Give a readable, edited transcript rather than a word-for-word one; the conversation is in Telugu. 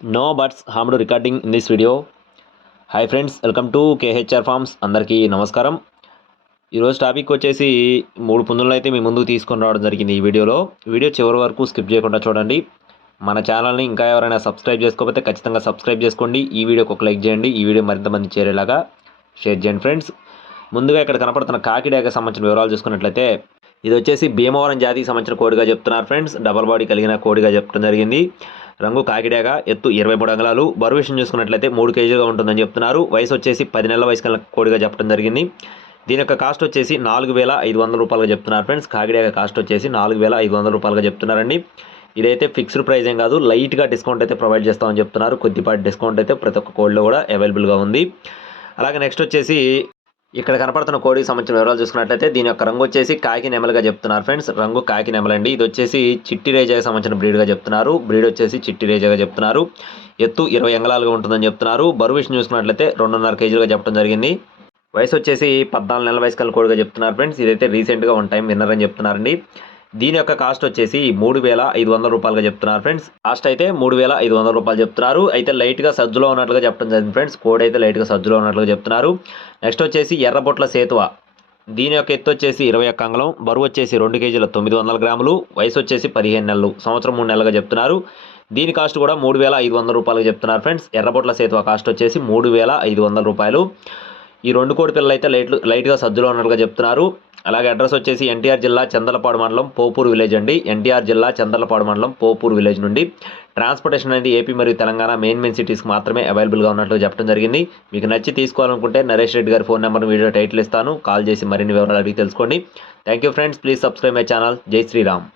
No buts harmed recording in this video. Hi friends, welcome to KHR forms. అందరికీ నమస్కారం. ఈరోజు టాపిక్ వచ్చేసి 3 పుంజులను అయితే మీ ముందుకు తీసుకొని రావడం జరిగింది. ఈ వీడియో చివరి వరకు స్కిప్ చేయకుండా చూడండి. మన ఛానల్ని ఇంకా ఎవరైనా సబ్స్క్రైబ్ చేసుకోకపోతే ఖచ్చితంగా సబ్స్క్రైబ్ చేసుకోండి. ఈ వీడియోకి ఒక లైక్ చేయండి. ఈ వీడియో మరింత మంది చేరేలాగా షేర్ చేయండి ఫ్రెండ్స్. ముందుగా ఇక్కడ కనపడుతున్న కాకిడాకి సంబంధించిన వివరాలు చూసుకున్నట్లయితే ఇది వచ్చేసి భీమవరం జాతికి సంబంధించిన కోడిగా చెప్తున్నారు ఫ్రెండ్స్. డబల్ బాడీ కలిగిన కోడిగా చెప్పడం జరిగింది. రంగు కాకిడాగా, ఎత్తు 23 అంగుళాలు, బరువు విషయం చూసుకున్నట్లయితే 3 కేజీలుగా ఉంటుందని చెప్తున్నారు. వయసు వచ్చేసి 10 నెలల వయసు కలిగిన కోడిగా చెప్పడం జరిగింది. దీని యొక్క కాస్ట్ వచ్చేసి 4,500 రూపాయలుగా చెప్తున్నారు ఫ్రెండ్స్. కాకిడాగా కాస్ట్ వచ్చేసి 4,500 రూపాయలుగా చెప్తున్నారండి. ఇదైతే ఫిక్స్డ్ ప్రైస్ ఏం కాదు, లైట్గా డిస్కౌంట్ అయితే ప్రొవైడ్ చేస్తామని చెప్తున్నారు. కొద్దిపాటి డిస్కౌంట్ అయితే ప్రతి ఒక్క కోడిలో కూడా అవైలబుల్గా ఉంది. అలాగే నెక్స్ట్ వచ్చేసి ఇక్కడ కనపడుతున్న కోడికి సంబంధించిన వివరాలు చూసుకున్నట్లయితే దీని యొక్క రంగు వచ్చేసి కాకి నెమలుగా చెప్తున్నారు ఫ్రెండ్స్. రంగు కాకి నెమలండి. ఇది వచ్చేసి చిట్టి రేజాకి సంబంధించిన బ్రీడ్గా చెప్తున్నారు. బ్రీడ్ వచ్చేసి చిట్టి రేజాగా చెప్తున్నారు. ఎత్తు 20 అంగుళాలుగా ఉంటుందని చెప్తున్నారు. బరువు విషయం చూసుకున్నట్లయితే 2.5 కేజీలుగా చెప్పడం జరిగింది. వయసు వచ్చేసి 14 నెలల వయసు కలిగిన కోడిగా చెప్తున్నారు ఫ్రెండ్స్. ఇదైతే రీసెంట్గా 1 టైం విన్నర్ అని చెప్తున్నారండి. దీని యొక్క కాస్ట్ వచ్చేసి 3,500 రూపాయలుగా చెప్తున్నారు ఫ్రెండ్స్. కాస్ట్ అయితే 3,500 రూపాయలు చెప్తున్నారు. అయితే లైట్గా సజ్జులో ఉన్నట్లుగా చెప్పడం జరిగింది ఫ్రెండ్స్. కోడ్ అయితే లైట్గా సజ్జులో ఉన్నట్లుగా చెప్తున్నారు. నెక్స్ట్ వచ్చేసి ఎర్రబొట్ల సేతువ. దీని యొక్క ఎత్తు వచ్చేసి 21 అంగుళం, బరువు వచ్చేసి 2 కేజీల 900 గ్రాములు, వయసు వచ్చేసి 15 నెలలు, సంవత్సరం 3 నెలలుగా చెప్తున్నారు. దీని కాస్ట్ కూడా 3,500 రూపాయలుగా చెప్తున్నారు ఫ్రెండ్స్. ఎర్రబొట్ల సేతువ కాస్ట్ వచ్చేసి 3,500 రూపాయలు. ఈ 2 కోడి పిల్లలు అయితే లైట్గా సజ్జులో ఉన్నట్లుగా చెప్తున్నారు. అలాగే అడ్రస్ వచ్చేసి ఎన్టీఆర్ జిల్లా చందలపాడు మండలం పోపూరు విలేజ్ అండి. ఎన్టీఆర్ జిల్లా చందలపాడు మండలం పోపూరు విలేజ్ నుండి ట్రాన్స్పోర్టేషన్ అనేది ఏపీ మరియు తెలంగాణ మెయిన్ సిటీస్కి మాత్రమే అవైలబుల్గా ఉన్నట్లు చెప్పడం జరిగింది. మీకు నచ్చి తీసుకోవాలనుకుంటే నరేష్ రెడ్డి గారి ఫోన్ నెంబర్ వీడియో టైటిల్ ఇస్తాను. కాల్ చేసి మరిన్ని వివరాలు అడిగి తెలుసుకోండి. Thank you friends. Please subscribe my channel. జై శ్రీరామ్.